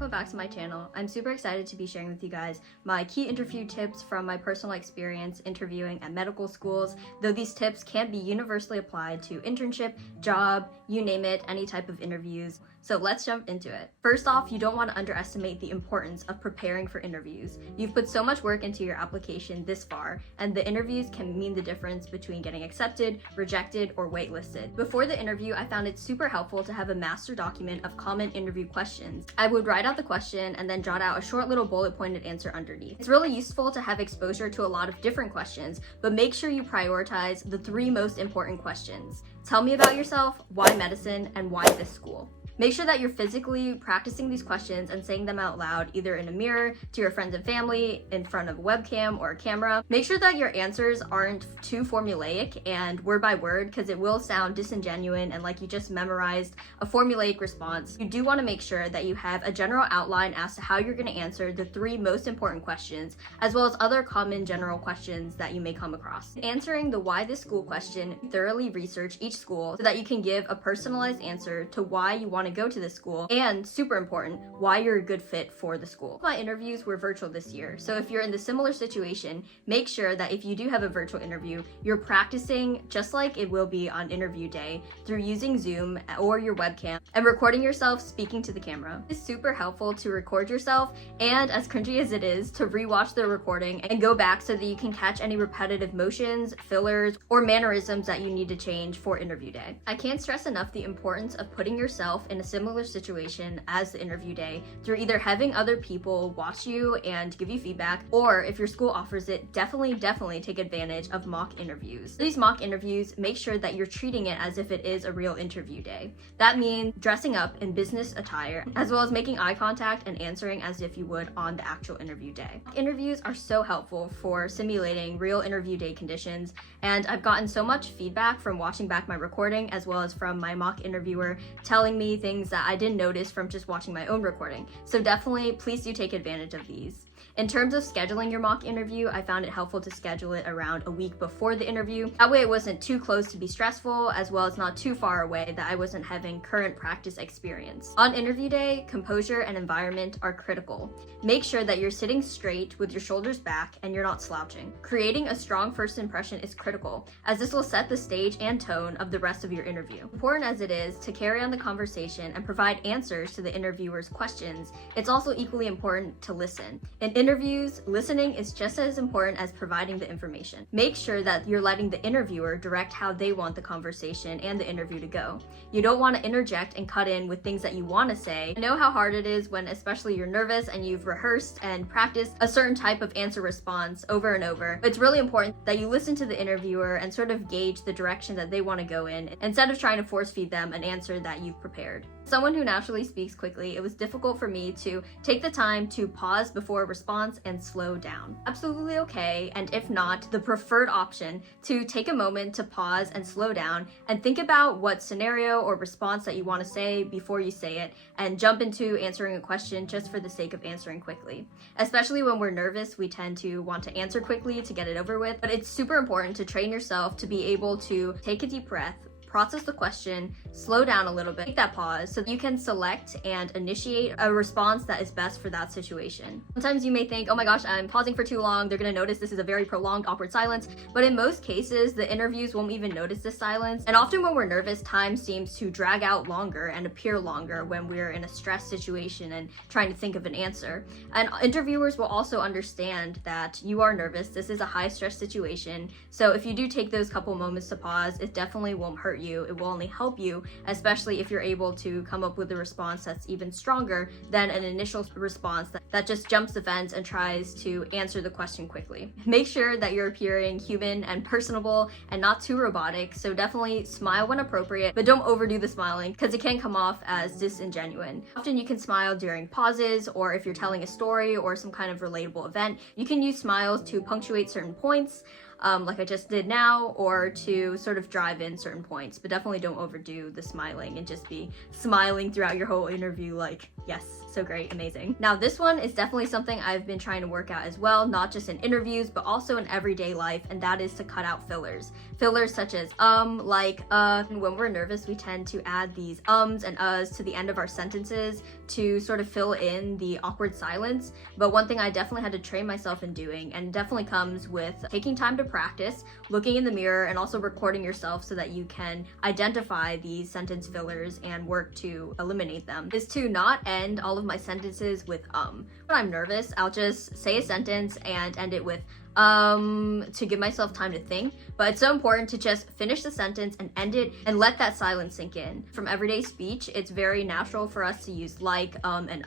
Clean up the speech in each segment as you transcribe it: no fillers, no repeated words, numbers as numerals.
welcome back to my channel. I'm super excited to be sharing with you guys my key interview tips from my personal experience interviewing at medical schools, though these tips can't be universally applied to internship, job, you name it, any type of interviews. So let's jump into it. First off, you don't want to underestimate the importance of preparing for interviews. You've put so much work into your application this far, and the interviews can mean the difference between getting accepted, rejected, or waitlisted. Before the interview, I found it super helpful to have a master document of common interview questions. I would write out the question and then jot out a short little bullet pointed answer underneath. It's really useful to have exposure to a lot of different questions, but make sure you prioritize the 3 most important questions. Tell me about yourself, why medicine, and why this school. Make sure that you're physically practicing these questions and saying them out loud, either in a mirror, to your friends and family, in front of a webcam or a camera. Make sure that your answers aren't too formulaic and word by word, because it will sound disingenuous and like you just memorized a formulaic response. You do want to make sure that you have a general outline as to how you're going to answer the 3 most important questions, as well as other common general questions that you may come across. Answering the why this school question, thoroughly research each school so that you can give a personalized answer to why you want to go to this school, and super important, why you're a good fit for the school. My interviews were virtual this year, so if you're in the similar situation, make sure that if you do have a virtual interview, you're practicing just like it will be on interview day through using Zoom or your webcam and recording yourself speaking to the camera. It's super helpful to record yourself, and as cringy as it is, to rewatch the recording and go back so that you can catch any repetitive motions, fillers, or mannerisms that you need to change for interview day. I can't stress enough the importance of putting yourself in a similar situation as the interview day through either having other people watch you and give you feedback, or if your school offers it, definitely take advantage of mock interviews. For these mock interviews, make sure that you're treating it as if it is a real interview day. That means dressing up in business attire, as well as making eye contact and answering as if you would on the actual interview day. Mock interviews are so helpful for simulating real interview day conditions, and I've gotten so much feedback from watching back my recording, as well as from my mock interviewer telling me things that I didn't notice from just watching my own recording. So definitely, please do take advantage of these. In terms of scheduling your mock interview, I found it helpful to schedule it around a week before the interview. That way it wasn't too close to be stressful, as well as not too far away that I wasn't having current practice experience. On interview day, composure and environment are critical. Make sure that you're sitting straight with your shoulders back and you're not slouching. Creating a strong first impression is critical, as this will set the stage and tone of the rest of your interview. Important as it is to carry on the conversation and provide answers to the interviewer's questions, it's also equally important to listen. In interviews, listening is just as important as providing the information. Make sure that you're letting the interviewer direct how they want the conversation and the interview to go. You don't want to interject and cut in with things that you want to say. I know how hard it is when especially you're nervous and you've rehearsed and practiced a certain type of answer response over and over. But it's really important that you listen to the interviewer and sort of gauge the direction that they want to go in, instead of trying to force feed them an answer that you've prepared. Someone who naturally speaks quickly, it was difficult for me to take the time to pause before a response and slow down. Absolutely okay, and if not, the preferred option to take a moment to pause and slow down and think about what scenario or response that you want to say before you say it, and jump into answering a question just for the sake of answering quickly. Especially when we're nervous, we tend to want to answer quickly to get it over with, but it's super important to train yourself to be able to take a deep breath, process the question, slow down a little bit, take that pause so that you can select and initiate a response that is best for that situation. Sometimes you may think, oh my gosh, I'm pausing for too long, they're gonna notice this is a very prolonged, awkward silence, but in most cases, the interviews won't even notice this silence. And often when we're nervous, time seems to drag out longer and appear longer when we're in a stress situation and trying to think of an answer. And interviewers will also understand that you are nervous, this is a high stress situation, so if you do take those couple moments to pause, it definitely won't hurt you. It will only help you, especially if you're able to come up with a response that's even stronger than an initial response that just jumps the fence and tries to answer the question quickly. Make sure that you're appearing human and personable and not too robotic, so definitely smile when appropriate, but don't overdo the smiling because it can come off as disingenuous. Often you can smile during pauses, or if you're telling a story or some kind of relatable event, you can use smiles to punctuate certain points. like I just did now, or to sort of drive in certain points, but definitely don't overdo the smiling and just be smiling throughout your whole interview like, yes, so great, amazing. Now this one is definitely something I've been trying to work out as well, not just in interviews, but also in everyday life, and that is to cut out fillers. Fillers such as like, when we're nervous, we tend to add these ums and uhs to the end of our sentences to sort of fill in the awkward silence. But one thing I definitely had to train myself in doing, and definitely comes with taking time to practice, looking in the mirror, and also recording yourself so that you can identify these sentence fillers and work to eliminate them, is to not end all of my sentences with When I'm nervous, I'll just say a sentence and end it with to give myself time to think. But it's so important to just finish the sentence and end it and let that silence sink in. From everyday speech, it's very natural for us to use like, and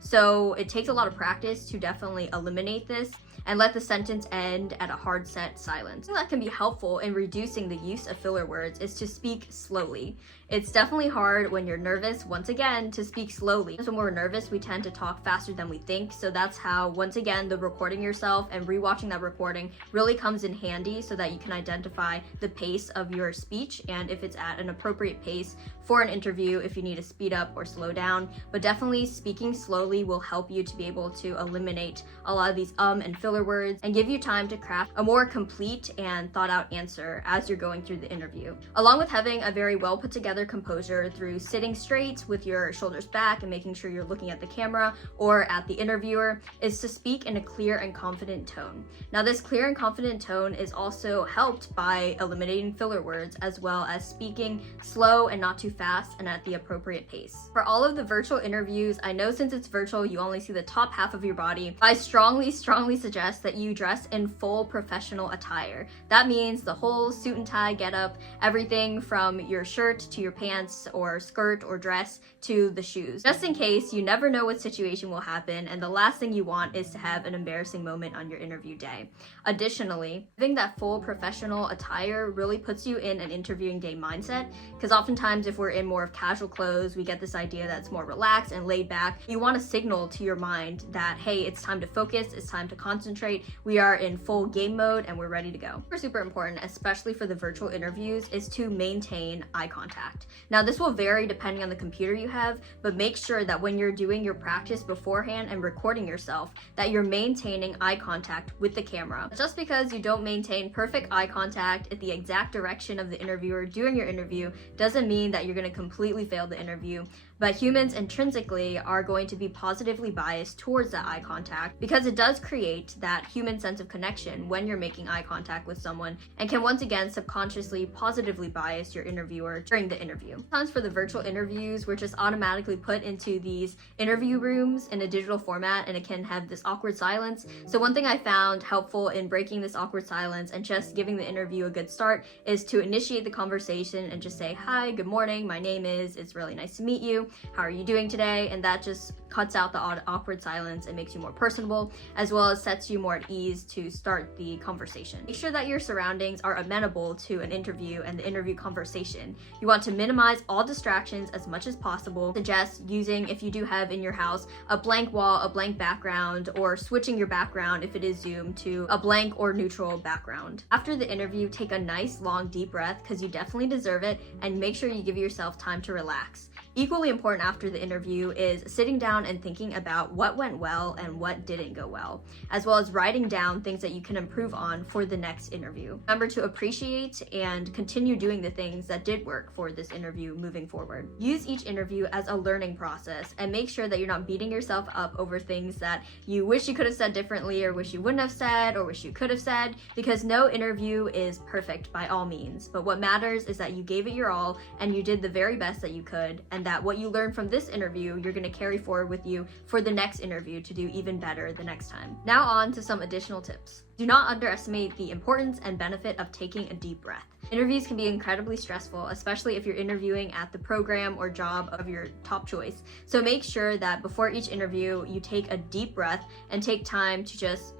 so it takes a lot of practice to definitely eliminate this and let the sentence end at a hard set silence. Something that can be helpful in reducing the use of filler words is to speak slowly. It's definitely hard when you're nervous, once again, to speak slowly. When we're nervous, we tend to talk faster than we think, so that's how, once again, the recording yourself and rewatching that recording really comes in handy so that you can identify the pace of your speech and if it's at an appropriate pace for an interview, if you need to speed up or slow down. But definitely speaking slowly will help you to be able to eliminate a lot of these and filler words and give you time to craft a more complete and thought out answer as you're going through the interview. Along with having a very well put together composure through sitting straight with your shoulders back and making sure you're looking at the camera or at the interviewer, is to speak in a clear and confident tone. Now this clear and confident tone is also helped by eliminating filler words, as well as speaking slow and not too fast and at the appropriate pace. For all of the virtual interviews, I know since it's virtual you only see the top half of your body, I strongly suggest that you dress in full professional attire. That means the whole suit and tie getup, everything from your shirt to your pants or skirt or dress to the shoes. Just in case, you never know what situation will happen, and the last thing you want is to have an embarrassing moment on your interview day. Additionally, having that full professional attire really puts you in an interviewing day mindset, because oftentimes if we're in more of casual clothes, we get this idea that it's more relaxed and laid back. You want to signal to your mind that, hey, it's time to focus, it's time to concentrate, we are in full game mode and we're ready to go. Super important, especially for the virtual interviews, is to maintain eye contact. Now this will vary depending on the computer you have, but make sure that when you're doing your practice beforehand and recording yourself, that you're maintaining eye contact with the camera. Just because you don't maintain perfect eye contact at the exact direction of the interviewer during your interview doesn't mean that you're going to completely fail the interview. But humans intrinsically are going to be positively biased towards that eye contact, because it does create that human sense of connection when you're making eye contact with someone, and can once again subconsciously positively bias your interviewer during the interview. Sometimes for the virtual interviews, we're just automatically put into these interview rooms in a digital format, and it can have this awkward silence. So one thing I found helpful in breaking this awkward silence and just giving the interview a good start is to initiate the conversation and just say, hi, good morning, my name is, it's really nice to meet you. How are you doing today? And that just cuts out the awkward silence and makes you more personable, as well as sets you more at ease to start the conversation. Make sure that your surroundings are amenable to an interview and the interview conversation. You want to minimize all distractions as much as possible. Suggest using, if you do have in your house, a blank wall, a blank background, or switching your background if it is Zoom to a blank or neutral background. After the interview, take a nice long deep breath, because you definitely deserve it, and make sure you give yourself time to relax. Equally important after the interview is sitting down and thinking about what went well and what didn't go well, as well as writing down things that you can improve on for the next interview. Remember to appreciate and continue doing the things that did work for this interview moving forward. Use each interview as a learning process, and make sure that you're not beating yourself up over things that you wish you could have said differently, or wish you wouldn't have said, or wish you could have said, because no interview is perfect by all means. But what matters is that you gave it your all and you did the very best that you could, and that what you learned from this interview, you're going to carry forward with you for the next interview to do even better the next time. Now on to some additional tips. Do not underestimate the importance and benefit of taking a deep breath. Interviews can be incredibly stressful, especially if you're interviewing at the program or job of your top choice. So make sure that before each interview, you take a deep breath and take time to just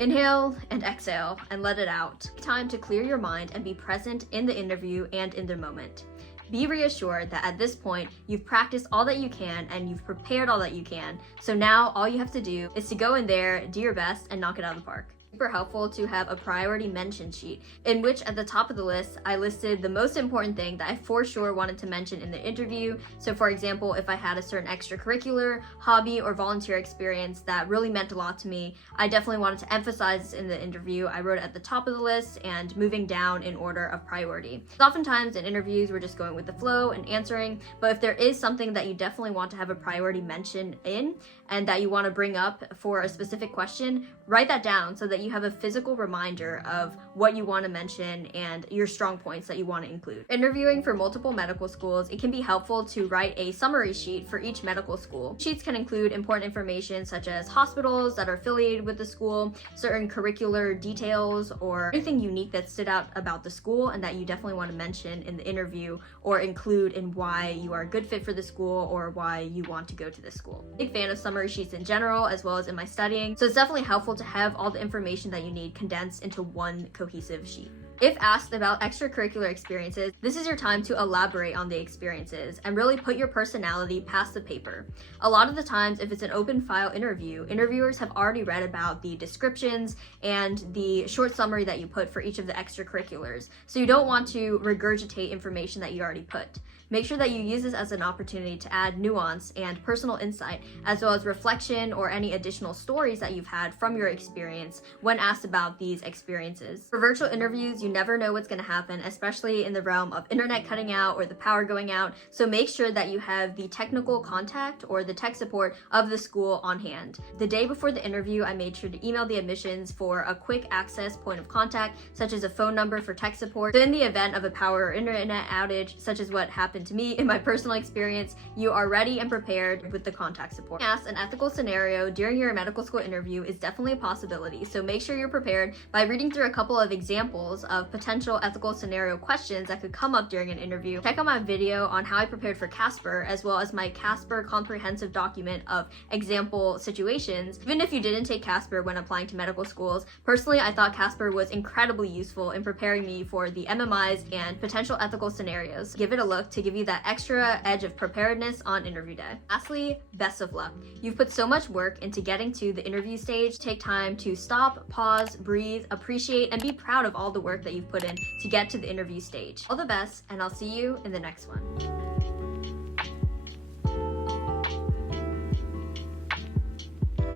inhale and exhale and let it out. Take time to clear your mind and be present in the interview and in the moment. Be reassured that at this point, you've practiced all that you can and you've prepared all that you can. So now all you have to do is to go in there, do your best, and knock it out of the park. super helpful to have a priority mention sheet, in which at the top of the list, I listed the most important thing that I for sure wanted to mention in the interview. So for example, if I had a certain extracurricular, hobby, or volunteer experience that really meant a lot to me, I definitely wanted to emphasize in the interview. I wrote it at the top of the list and moving down in order of priority. Oftentimes in interviews, we're just going with the flow and answering, but if there is something that you definitely want to have a priority mention in and that you want to bring up for a specific question, write that down so that you have a physical reminder of what you want to mention and your strong points that you want to include. Interviewing for multiple medical schools, it can be helpful to write a summary sheet for each medical school. Sheets can include important information such as hospitals that are affiliated with the school, certain curricular details, or anything unique that stood out about the school and that you definitely want to mention in the interview or include in why you are a good fit for the school or why you want to go to this school. Big fan of summary sheets in general, as well as in my studying, so it's definitely helpful to have all the information that you need condensed into one cohesive sheet. If asked about extracurricular experiences, this is your time to elaborate on the experiences and really put your personality past the paper. A lot of the times, if it's an open file interview, interviewers have already read about the descriptions and the short summary that you put for each of the extracurriculars, so you don't want to regurgitate information that you already put. Make sure that you use this as an opportunity to add nuance and personal insight, as well as reflection or any additional stories that you've had from your experience when asked about these experiences. For virtual interviews, you never know what's going to happen, especially in the realm of internet cutting out or the power going out, so make sure that you have the technical contact or the tech support of the school on hand. The day before the interview, I made sure to email the admissions for a quick access point of contact, such as a phone number for tech support. So in the event of a power or internet outage, such as what happened to me in my personal experience, you are ready and prepared with the contact support. Ask an ethical scenario during your medical school interview is definitely a possibility, so make sure you're prepared by reading through a couple of examples of potential ethical scenario questions that could come up during an interview. Check out my video on how I prepared for Casper, as well as my Casper comprehensive document of example situations. Even if you didn't take Casper when applying to medical schools, personally I thought Casper was incredibly useful in preparing me for the MMIs and potential ethical scenarios. Give it a look to give you that extra edge of preparedness on interview day. Lastly, best of luck. You've put so much work into getting to the interview stage. Take time to stop, pause, breathe, appreciate, and be proud of all the work that you've put in to get to the interview stage. All the best, and I'll see you in the next one.